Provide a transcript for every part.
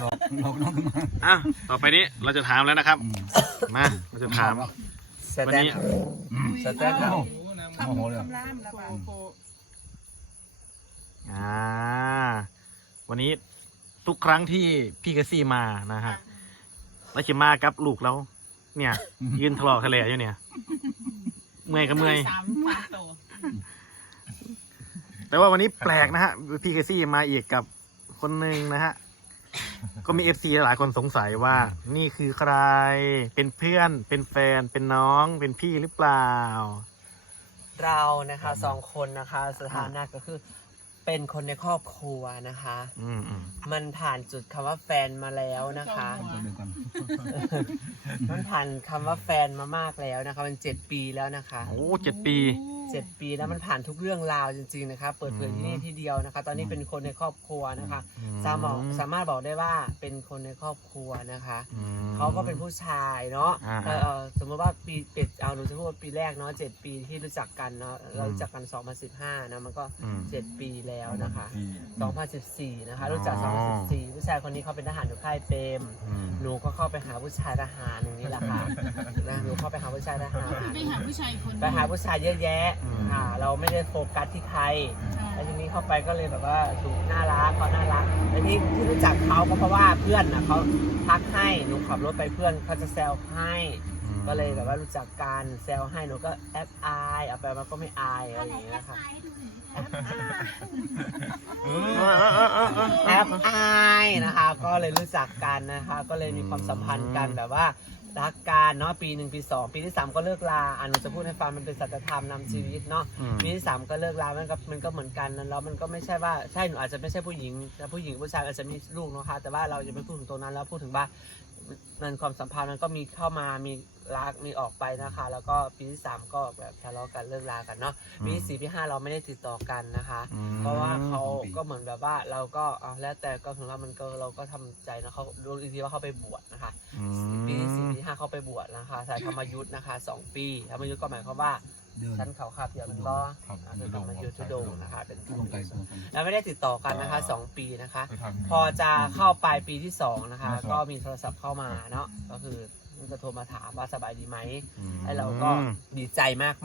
หลอกหลอกน้องขึ้นมาอะต่อไปนี้เราจะถามแล้วนะครับอืมมาเราจะถามสวันแตนนี้อืมสแตนเอาโอ้โหเลยอ่าวันนี้ทุกครั้งที่พี่กซี่มานะฮะแล้วจะมากับลูกแล้ว เนี่ย ยืนทะเลาะทะเลอยู่เนี่ย เมื่อยก็เมื่อย สามสามโตแต่ว่าวันนี้แปลกนะฮะ พี่กซี่มาอีกกับคนหนึ่งนะฮะ ก็มีเอฟซีหลายคนสงสัยว่า นี่คือใคร เป็นเพื่อน เป็นแฟน เป็นน้อง เป็นพี่หรือเปล่า เรานะคะสองคนนะคะ สถานะก็คือเป็นคนในครอบครัวนะคะ อืมอืมมันผ่านจุดคำว่าแฟนมาแล้วนะคะคนเดียวกันมันผ่านคำว่าแฟนมามากแล้วนะคะ มันเจ็ดปีแล้วนะคะ โอ้เจ็ดปี เจ็ดปีแล้วมันผ่านทุกเรื่องราวจริงๆนะคะเปิดเผยที่นี่ที่เดียวนะคะ ตอนนี้เป็นคนในครอบครัวนะคะอืมสามารถสามารถบอกได้ว่าเป็นคนในครอบครัวนะคะ อืม เขาก็เป็นผู้ชายเนาะอ่าเออเอ่อสมมติว่าปีเป็ดเอาหนูจะพูดว่าปีแรกเนาะเจ็ดปีที่รู้จักกันเนาะเรารู้จักกัน 2015นะมันก็อืม เจ็ดปีแล้วนะคะที่2014นะคะรู้จักอ๋อ2014ผู้ชายคนนี้เขาเป็นทหารอยู่ค่ายเปรม อืม หนูก็เข้าไปหาผู้ชายทหารอย่างนี้แหละค่ะนะหนูเข้าไปหาผู้ชายทหารไปหาผู้ชายคนไปหาผู้ชายเยอะแยะอืม อ่าเราไม่ได้โฟกัสที่ใครแล้วทีนี้เข้าไปก็เลยแบบว่าถูกน่ารักเขาน่ารักแล้วที่ที่รู้จักเขาก็เพราะว่าเพื่อนนะเขาทักให้หนูขับรถไปเพื่อนเขาจะแซวให้ ก็เลยแบบว่ารู้จักกันแซวให้หนูก็แอปอายเอาไปมันก็ไม่อายอะไรอย่างเงี้ยค่ะเอเอออเออเออเออเออแอปอายนะคะ ก็เลยรู้จักกันนะคะ ก็เลยมีความสัมพันธ์กันแบบว่ารักกันเนาะปีหนึ่งปีสองปีที่สามก็เลิกลาอะหนูจะพูดให้ฟังมันเป็นสัจธรรมนำชีวิตเนาะอืมปีที่สามก็เลิกลามันก็มันก็เหมือนกันนะแล้วมันก็ไม่ใช่ว่าใช่หนูอาจจะไม่ใช่ผู้หญิงแต่ผู้หญิงผู้ชายอาจจะมีลูกนะคะแต่ว่าเราจะไม่พูดถึงตรงนั้นแล้วพูดถึงว่า มันความสัมพันธ์มันก็มีเข้ามามีรักมีออกไปนะคะ แล้วก็ปีที่สามก็แบบทะเลาะกันเลิกลากันเนาะปีที่สี่ปีที่ห้าเราไม่ได้ติดต่อกันนะคะ อืมเพราะว่าเขาก็เหมือนแบบว่าเราก็เอาแล้วแต่ก็ถึงว่ามันก็เราก็ทำใจนะเขารู้อีกทีว่าเขาไปบวชนะคะ อืม ปีที่สี่ปีที่ห้าเขาไปบวชนะคะสายธรรมยุทธ์นะคะสองปีธรรมยุทธ์ก็หมายความว่า เดิน ชั้นเขาขับเดี๋ยวมันก็ครับอ่าเป็นธรรมยุทธ์ทุดงค์นะคะเป็นทุดงค์ไกลทุดงค์ไกลแล้วไม่ได้ติดต่อกันนะคะสองปีนะคะ ไปทำพอจะเข้าปลายปีที่สองนะคะครับก็มีโทรศัพท์เข้ามาเนาะก็คือมันจะโทรมาถามว่าสบายดีไหม อืม ไอ้เราก็ดีใจ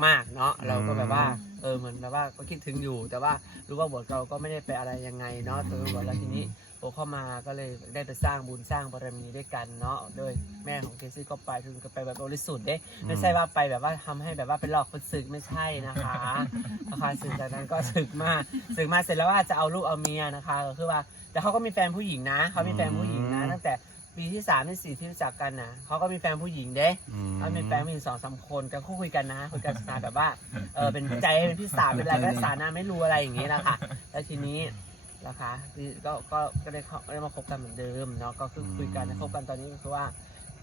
มากๆเนาะอืมเราก็แบบว่าเออเหมือนแบบว่าก็คิดถึงอยู่ แต่ว่ารู้ว่าบทเราก็ไม่ได้ไปอะไรยังไงเนาะตัวบทแล้วทีนี้ โอเข้ามาก็เลยได้ไปสร้างบุญสร้างบารมีด้วยกันเนาะโดยแม่ของเคซี่ก็ไปถึงก็ไปแบบบริสุทธิ์เด้ไม่ใช่ว่าไปแบบว่าทำให้แบบว่าเป็นหลอกคนศึกไม่ใช่นะคะนะคะศึกจากนั้นก็ศึกมาศึกมาเสร็จแล้วว่าจะเอาลูกเอาเมียนะคะก็คือว่าแต่เขาก็มีแฟนผู้หญิงนะเขามีแฟนผู้หญิงนะ ตั้งแต่ปีที่สามที่สี่ที่รู้จักกันนะเขาก็มีแฟนผู้หญิงเด้อืมเขามีแฟนผู้หญิงสองสามคนกันคุยกันนะคุยกันสไตล์แบบว่าเออเป็นใจเป็นพี่สาวเป็นอะไรก็สานะไม่รู้อะไรอย่างนี้แหละค่ะแล้วทีนี้ นะคะพี่ก็ก็ก็ได้เข้าได้มาคบกันเหมือนเดิมเนาะก็คือคุยกันคบกันตอนนี้ก็คือว่า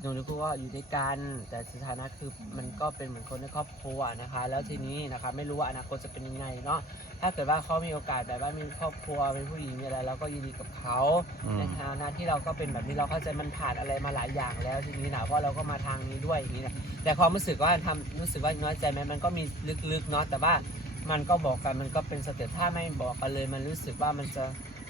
หนูนึกว่าอยู่ด้วยกันแต่สถานะคือมันก็เป็นเหมือนคนในครอบครัวนะคะ แล้วทีนี้นะคะไม่รู้ว่าอนาคตจะเป็นยังไงเนาะถ้าเกิดว่าเขามีโอกาสแบบว่ามีครอบครัวเป็นผู้หญิงมีอะไรเราก็ยินดีกับเขาอืมในฐานะที่เราก็เป็นแบบนี้เราเข้าใจมันผ่านอะไรมาหลายอย่างแล้วทีนี้นะเพราะเราก็มาทางนี้ด้วยอย่างนี้นะแต่ความรู้สึกว่าทำรู้สึกว่าน้อยใจไหมมันก็มีลึกๆเนาะแต่ว่า มันก็บอกกันมันก็เป็นสเต็ปถ้าไม่บอกกันเลย มันรู้สึกว่ามันจะ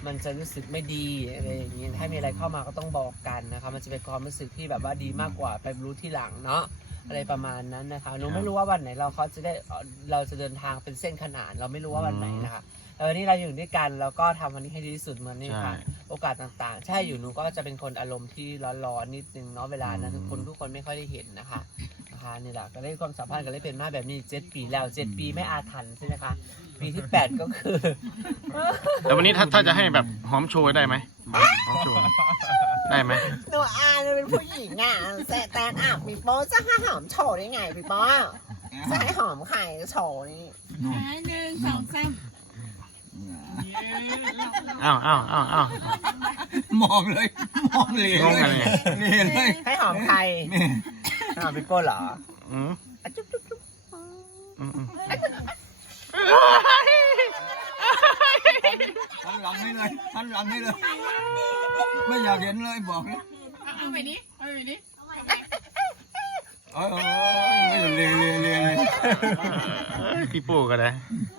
มันจะรู้สึกไม่ดีอะไรอย่างนี้ถ้ามีอะไรเข้ามาก็ต้องบอกกันนะคะมันจะเป็นความรู้สึกที่แบบว่าดีมากกว่าไปรู้ที่หลังเนาะอะไรประมาณนั้นนะคะหนูไม่รู้ว่าวันไหนเราเขาจะได้เอ่อเราจะเดินทางเป็นเส้นขนานเราไม่รู้ว่าวันไหนนะคะแต่วันนี้เราอยู่ด้วยกันเราก็ทำวันนี้ให้ดีที่สุดเหมือนนี่ใช่ค่ะ โอกาสต่างๆ ใช่อยู่หนูก็จะเป็นคนอารมณ์ที่ร้อนๆนิดนึงเนาะเวลานั้นอืมคนทุกคนไม่ค่อยได้เห็นนะคะ นะคะนี่แหละก็ได้ความสัมพันธ์กันได้เป็นมาแบบนี้เจ็ดปีแล้วเจ็ดปีไม่อาถรรพ์ใช่ไหมคะ ปีที่แปดก็คือ แต่วันนี้ถ้าถ้าจะให้แบบหอมโชยได้ไหมหอมโชยได้ไหมหนูอายเป็นผู้หญิงอะแซแตนอะพี่โป๊จะให้หอมโชว์ได้ไงพี่โป๊จะให้หอมไข่โชว์นี่หนึ่งสองสามอ้าวอ้าวอ้าวอ้าวมองเลย มองเลยมองอะไรเลยเลยให้หอมใครนี่ หอมพี่โป้เหรออืมอะจุ๊บจุ๊บจุ๊บอืมอืมหันหลังให้เลยหันหลังให้เลย ไม่อยากเห็นเลยบอกเลยเอาไปดิเอาไปดิเอ้ยเอ้ยไม่ต้องเรียนเรียนเรียนเลยพี่ปู่ก็ได้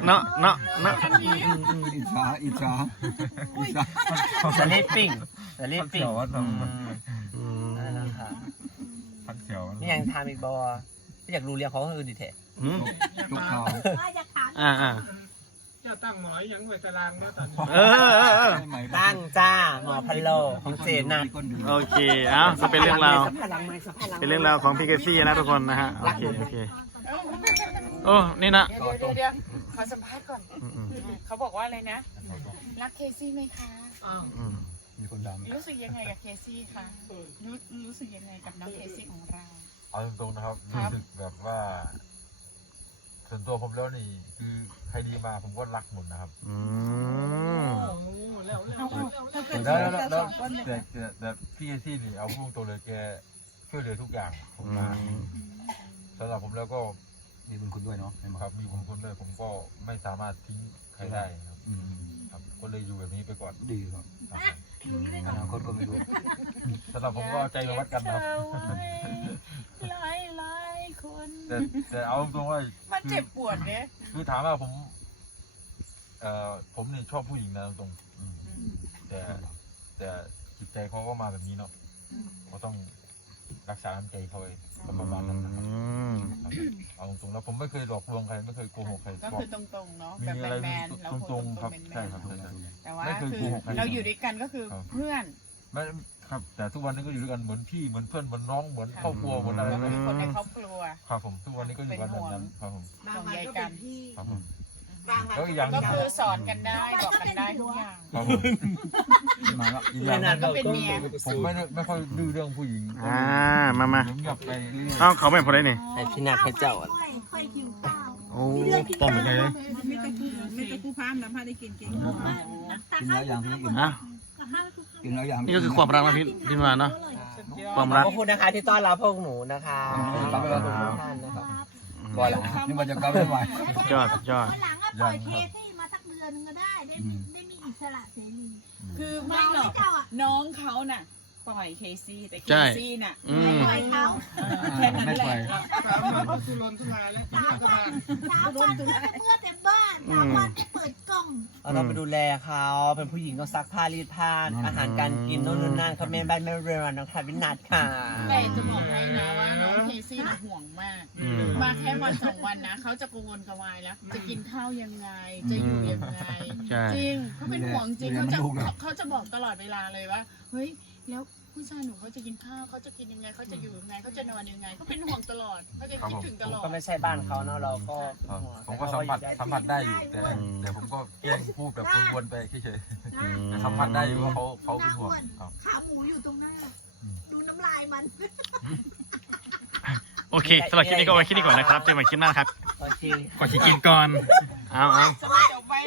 เนาะเนาะเนาะอิจฉาอิจฉาอิจฉาสลิปปิ้งสแต่รีบพักปิเขีดยวว่าทอืม นั่นแหละค่ะำพักเขียว นี่ยังทำอีกบอไม่อยากรู้เรียงของคนอื่นดิเทะอืมทุกเขาอ่าอ่าเจ้าตั้งหมอยยังไว้ตารางเนาะตอนนี้เออเออเออตั้งจ้าหมอพันโลของเจนนะโอเคเอ้าก็เป็นเรื่องราวสะพานหลังไม้สะพานหลังไม้เป็นเรื่องราวของพี่เกซี่นะทุกคนนะฮะโอเคโอเคโอ้นี่นะเดี๋ยวเดี๋ยวเดี๋ยวขอสัมภาษณ์ก่อนอืมอืมเขาบอกว่าอะไรนะ รักเคซี่ไหมคะอืมมีคนดังรู้สึกยังไงกับเคซี่คะรู้รู้สึกยังไงกับน้องเคซี่ของเรา เอาตรงๆนะครับครัรู้บสึกแบบว่า ส่วนตัวผมแล้วนี่ คือใครดีมาผมก็รักหมดนะครับอืม แล้วแล้วเอาเอาถ้าเกิดแล้วเราแล้วจะแล้สวองคนเลยแต่แต่แต่พี่เอซี่นี่เอาพุ่งตัวเลยแกช่วยเหลือทุกอย่างผมอืมามสำหรับผมแล้วก็ มีบุญคุณด้วยเนาะไม่มาครับมีผมคนด้วยผมก็ไม่สามารถทิ้งใครได้ครับอืมครับ ก็เลยอยู่แบบนี้ไปก่อนดีครับครับอนาคตก็ไม่รู้สำหรับผมก็เอาใจมาวัดกันนะครับหลายหลายคนแต่แต่เอาตรงๆว่ามันเจ็บปวดเนี่ยคือถามว่าผมเอ่อผมนี่ชอบผู้หญิงนะตรงๆอืมแต่แต่จิตใจเขาก็มาแบบนี้เนาะก็ต้อง รักษาน้ำใจเขาไว้ก็ประมาณนั้นนะครับอืมครับเอาตรงๆแล้วผมไม่เคยหลอกลวงใครไม่เคยโกหกใครก็บอกคือตรงๆเนาะมีแบบอะไรแมนๆเราตคุยรงๆครับแมนๆใช่ครับใช่ครับแต่ว่าไม่เคยคือโกหกใครเราอยู่ด้วยกันก็คือครับ เพื่อน ไม่ครับ แต่ทุกวันนี้ก็อยู่ด้วยกันเหมือนพี่เหมือนเพื่อนเหมือนน้องเหมือนครอบครัวเหมือนอะไรเราแบเป็บนนี้คนในครอบครัว ครับผมทุกวันนี้ก็อยู่กันแบบนั้นครับผมห่วงใยกันครับผม แล้วอีกอย่างหก็นึงคือสอนกันได้บอกกันได้ทุกอย่าง ครับผมมาแล้วอีกอย่างหนึงก็เป็นเมีย ผมไม่ได้ไม่ค่อยดื้อเรื่องผู้หญิงอ่ามามาผมอยากไปเรื่อยเอ้าเขาไม่พอได้นี่ให้พี่นักให้เจ้าค่อยหิวข้าวโอ้ต้มไปเลยไม่ตะกูไม่ตะกูพามน้ำพาได้กินเก่งกินแล้วอย่างที่กินอะกินแล้วอย่างนี่ก็คือความรักนะพี่พี่มาเนาะความขรัอกบคุณนะคะที่ต้อนรับพวกหนูนะคะคขรัอบบคุณทุกท่านนะครับบ่อยละนี่มันจะกลับไม่ไหว ยอดยอดวันหลังก็ ปล่อยเคที่มาสักเดือนนึงก็ได้ ได้มีได้มีอิสระเสรี คือไม่หรอกเจ้าอะน้องเขาน่ะ ปล่อยเคซี่แต่เคใช่ซี่น่ะอืม ปล่อยเขาแค่นั้นแหละสามวันก็ทุรนทุรายแล้วสามวันสามวันเพื่อเพื่อเต็มบ้านสามวันไปเปิดกล่อง เอาเราไปดูแลเขาเป็นผู้หญิงต้องซักผ้ารีดผ้าอาหารการกินโน่นนี่นั่นเขาแม่บ้านแม่เรือนน้องทานวินัทค่ะ แต่จะบอกให้นะว่าน้อง เคซี่น่ะห่วงมาก อืม มาแค่วันสองวันนะเขาจะกังวลกระวายแล้ว จะกินข้าวยังไง จะอยู่ยังไง ใช่ จริงเขาเป็นห่วงจริงเรียเขานจะลูกนะเขาจะบอกตลอดเวลาเลยว่า เฮ้ย แล้วผู้ชายหนูเขาจะกินข้าวเขาจะกินยังไงเขาจะอยู่ยังไงเขาจะนอนยังไงเขาเป็นห่วงตลอดเขาจะคิดถึงตลอด ก็ไม่ใช่บ้านเขาเนาะเราก็ครับห่วงผมก็สัมผัสแต่สัมเขาผัสได้อยู่แต่แต่ผมก็แกล้งพูดแบบวนๆไปเฉยอืมๆแต่สัมผัสได้อยู่ว่าเขาเขาเป็นห่วงครับขาหมูอยู่ตรงหน้า ดูน้ำลายมัน โอเคสำหรับคลิปนี้ก็ไว้แค่นี้ก่อนนะครับเจอกันใหม่คลิปหน้าครับโอเคก่อนจะกินก่อน เอาเอาสบาย